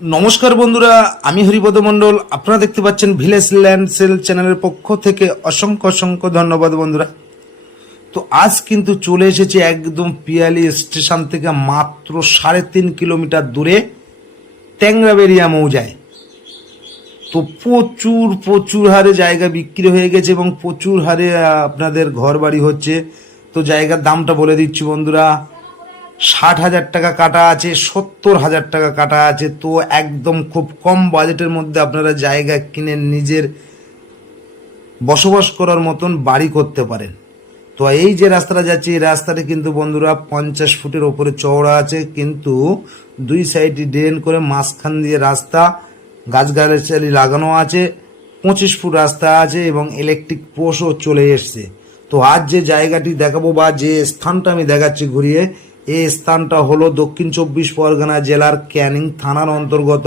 নমস্কার বন্ধুরা, আমি হরিপদ মণ্ডল। আপনারা দেখতে পাচ্ছেন ভিলেজ ল্যান্ড সেল চ্যানেলের পক্ষ থেকে অসংখ্য অসংখ্য ধন্যবাদ বন্ধুরা। তো আজ কিন্তু চলে এসেছে একদম পিয়ালি স্টেশন থেকে মাত্র 3.5 কিলোমিটার দূরে ট্যাংরাবেরিয়া মৌজায়। তো প্রচুর প্রচুর হারে জায়গা বিক্রি হয়ে গেছে এবং প্রচুর হারে আপনাদের ঘর বাড়ি হচ্ছে। তো জায়গার দামটা বলে দিচ্ছি বন্ধুরা, 60,000 টাকা কাটা আছে, 70,000 টাকা কাটা আছে। তো একদম খুব কম বাজেটের মধ্যে আপনারা জায়গা কিনে নিজের বসবাস করার মতন বাড়ি করতে পারেন। তো এই যে রাস্তাটা যাচ্ছে, এই রাস্তাটা কিন্তু বন্ধুরা 50 ফুটের ওপরে চওড়া আছে, কিন্তু দুই সাইডে ড্রেন করে মাঝখান দিয়ে রাস্তা, গাছগাছালি লাগানো আছে, 25 ফুট রাস্তা আছে এবং ইলেকট্রিক পোস্টও চলে এসছে। তো আজ যে জায়গাটি দেখাবো বা যে স্থানটা আমি দেখাচ্ছি ঘুরিয়ে, এই স্থানটা হলো দক্ষিণ 24 পরগনা জেলার ক্যানিং থানার অন্তর্গত।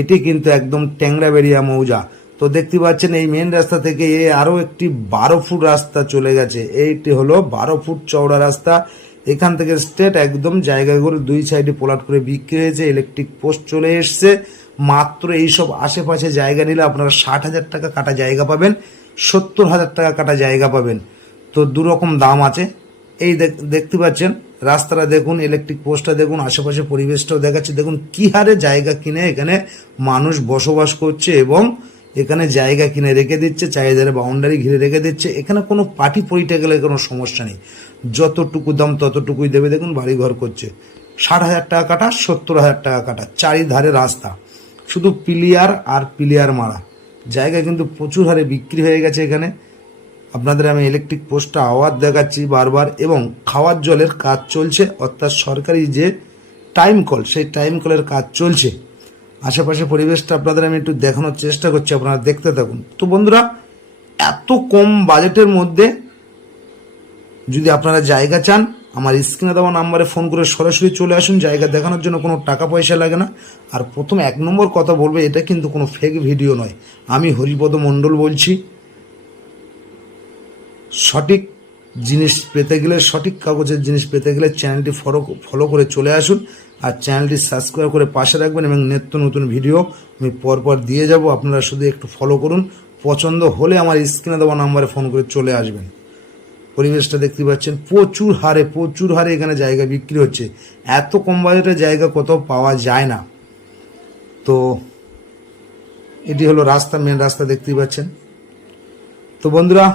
এটি কিন্তু একদম ট্যাংরাবেরিয়া মৌজা। তো দেখতে পাচ্ছেন এই মেন রাস্তা থেকে আরও একটি 12 ফুট রাস্তা চলে গেছে। এইটি হলো 12 ফুট চওড়া রাস্তা। এখান থেকে স্ট্রেট একদম জায়গাগুলো দুই সাইডে প্লট করে বিক্রি হয়েছে, ইলেকট্রিক পোস্ট চলে এসছে। মাত্র এইসব আশেপাশে জায়গা নিলে আপনারা 60,000 টাকা কাটা জায়গা পাবেন, 70,000 টাকা কাটা জায়গা পাবেন। তো দুরকম দাম আছে। এই দেখতে পাচ্ছেন রাস্তাটা দেখুন, ইলেকট্রিক পোস্টটা দেখুন, আশেপাশে পরিবেশটাও দেখাচ্ছে। দেখুন কি হারে জায়গা কিনে এখানে মানুষ বসবাস করছে এবং এখানে জায়গা কিনে রেখে দিচ্ছে, চাহিদার বাউন্ডারি ঘিরে রেখে দিচ্ছে। এখানে কোনো পার্টি পড়িতে গেলে কোনো সমস্যা নেই, যতটুকু দাম ততটুকুই দেবে। দেখুন বাড়ি ঘর করছে, 60,000 টাকা কাটা, 70,000 টাকা কাটা, চারিধারে রাস্তা, শুধু পিলিয়ার আর পিলিয়ার মারা। জায়গা কিন্তু প্রচুর হারে বিক্রি হয়ে গেছে এখানে। আপনাদের আমি ইলেকট্রিক পোস্টটা আওয়াজ দেখাচ্ছি বারবার। এবং খাওয়ার জলের কাজ চলছে, অর্থাৎ সরকারি যে টাইম কল, সেই টাইম কলের কাজ চলছে। আশেপাশে পরিবেশটা আপনাদের আমি একটু দেখানোর চেষ্টা করছি, আপনারা দেখতে থাকুন। তো বন্ধুরা, এত কম বাজেটের মধ্যে যদি আপনারা জায়গা চান, আমার স্ক্রিনে দেওয়া নাম্বারে ফোন করে সরাসরি চলে আসুন। জায়গা দেখানোর জন্য কোনো টাকা পয়সা লাগে না। আর প্রথম 1 নম্বর কথা বলবে, এটা কিন্তু কোনো ফেক ভিডিও নয়। আমি হরিপদ মণ্ডল বলছি। সঠিক জিনিস পেতে গেলে, সঠিক কাগজের জিনিস পেতে গেলে চ্যানেলটি ফলো করে চলে আসুন। আর চ্যানেলটি সাবস্ক্রাইব করে পাশে রাখবেন এবং নিত্য নতুন ভিডিও আমি পরপর দিয়ে যাব। আপনারা শুধু একটু ফলো করুন। পছন্দ হলে আমার স্ক্রিনে দেওয়া নাম্বারে ফোন করে চলে আসবেন। পরিবেশটা দেখতে পাচ্ছেন, প্রচুর হারে এখানে জায়গা বিক্রি হচ্ছে। এত কম বাজেটের জায়গা কোথাও পাওয়া যায় না। তো এটি হলো রাস্তা, মেন রাস্তা দেখতেই পাচ্ছেন। তো বন্ধুরা,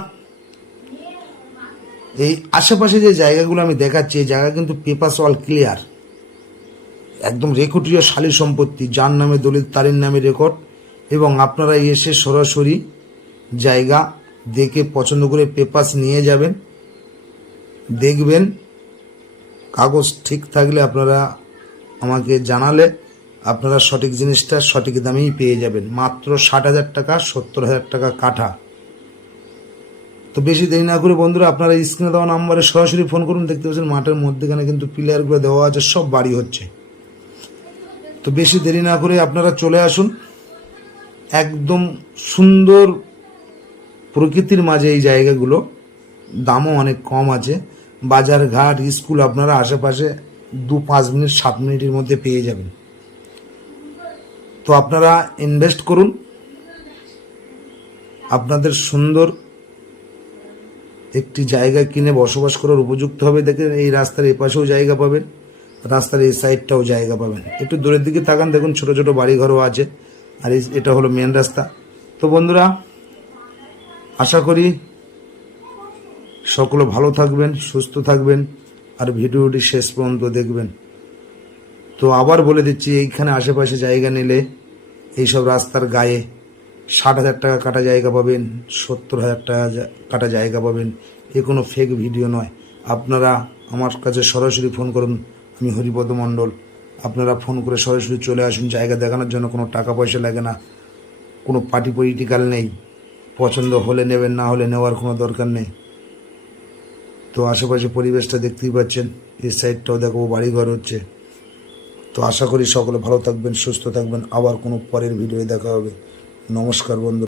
এই আশেপাশে যে জায়গাগুলো আমি দেখাচ্ছি, এই জায়গা কিন্তু পেপারস অল ক্লিয়ার, একদম রেকর্ডীয় শালী সম্পত্তি, যার নামে দলিল তারির নামে রেকর্ড। এবং আপনারা এসে সরাসরি জায়গা দেখে পছন্দ করে পেপারস নিয়ে যাবেন, দেখবেন। কাগজ ঠিক থাকলে আপনারা আমাকে জানালে আপনারা সঠিক জিনিসটা সঠিক দামেই পেয়ে যাবেন। মাত্র 60,000 টাকা, 70,000 টাকা কাঠা। তো বেশি দেরি না করে বন্ধুরা, আপনারা স্ক্রিনে দেওয়া নাম্বারে সরাসরি ফোন করুন। দেখতে পাচ্ছেন মাঠের মধ্যেখানে কিন্তু পিলারগুলো দেওয়া আছে, সব বাড়ি হচ্ছে। তো বেশি দেরি না করে আপনারা চলে আসুন। একদম সুন্দর প্রকৃতির মাঝে এই জায়গাগুলো, দামও অনেক কম আছে। বাজার ঘাট, স্কুল আপনারা আশেপাশে 2-5 মিনিট 7 মিনিটের মধ্যে পেয়ে যাবেন। তো আপনারা ইনভেস্ট করুন, আপনাদের সুন্দর একটি জায়গা কিনে বসবাস করার উপযুক্ত হবে। দেখেন এই রাস্তার এপাশেও জায়গা পাবেন, রাস্তার এই সাইডটাও জায়গা পাবেন। একটু দূরের দিকে তাকান, দেখুন ছোট ছোট বাড়িঘরও আছে। আর এটা হলো মেন রাস্তা। তো বন্ধুরা, আশা করি সকলে ভালো থাকবেন, সুস্থ থাকবেন আর ভিডিওটি শেষ পর্যন্ত দেখবেন। তো আবার বলে দিচ্ছি, এইখানে আশেপাশে জায়গা নিলে এইসব রাস্তার গায়ে 60,000 টাকা কাটা জায়গা পাবেন, 70,000 টাকা কাটা জায়গা পাবেন। এ কোনো ফেক ভিডিও নয়। আপনারা আমার কাছে সরাসরি ফোন করুন, আমি হরিপদ মণ্ডল। আপনারা ফোন করে সরাসরি চলে আসুন। জায়গা দেখানোর জন্য কোনো টাকা পয়সা লাগে না, কোনো পার্টি পলিটিক্যাল নেই। পছন্দ হলে নেবেন, না হলে নেওয়ার কোনো দরকার নেই। তো আশেপাশে পরিবেশটা দেখতেই পাচ্ছেন, এই সাইডটাও দেখো বাড়িঘর হচ্ছে। তো আশা করি সকলে ভালো থাকবেন, সুস্থ থাকবেন। আবার কোনো পরের ভিডিওয়ে দেখা হবে। নমস্কার বন্ধু।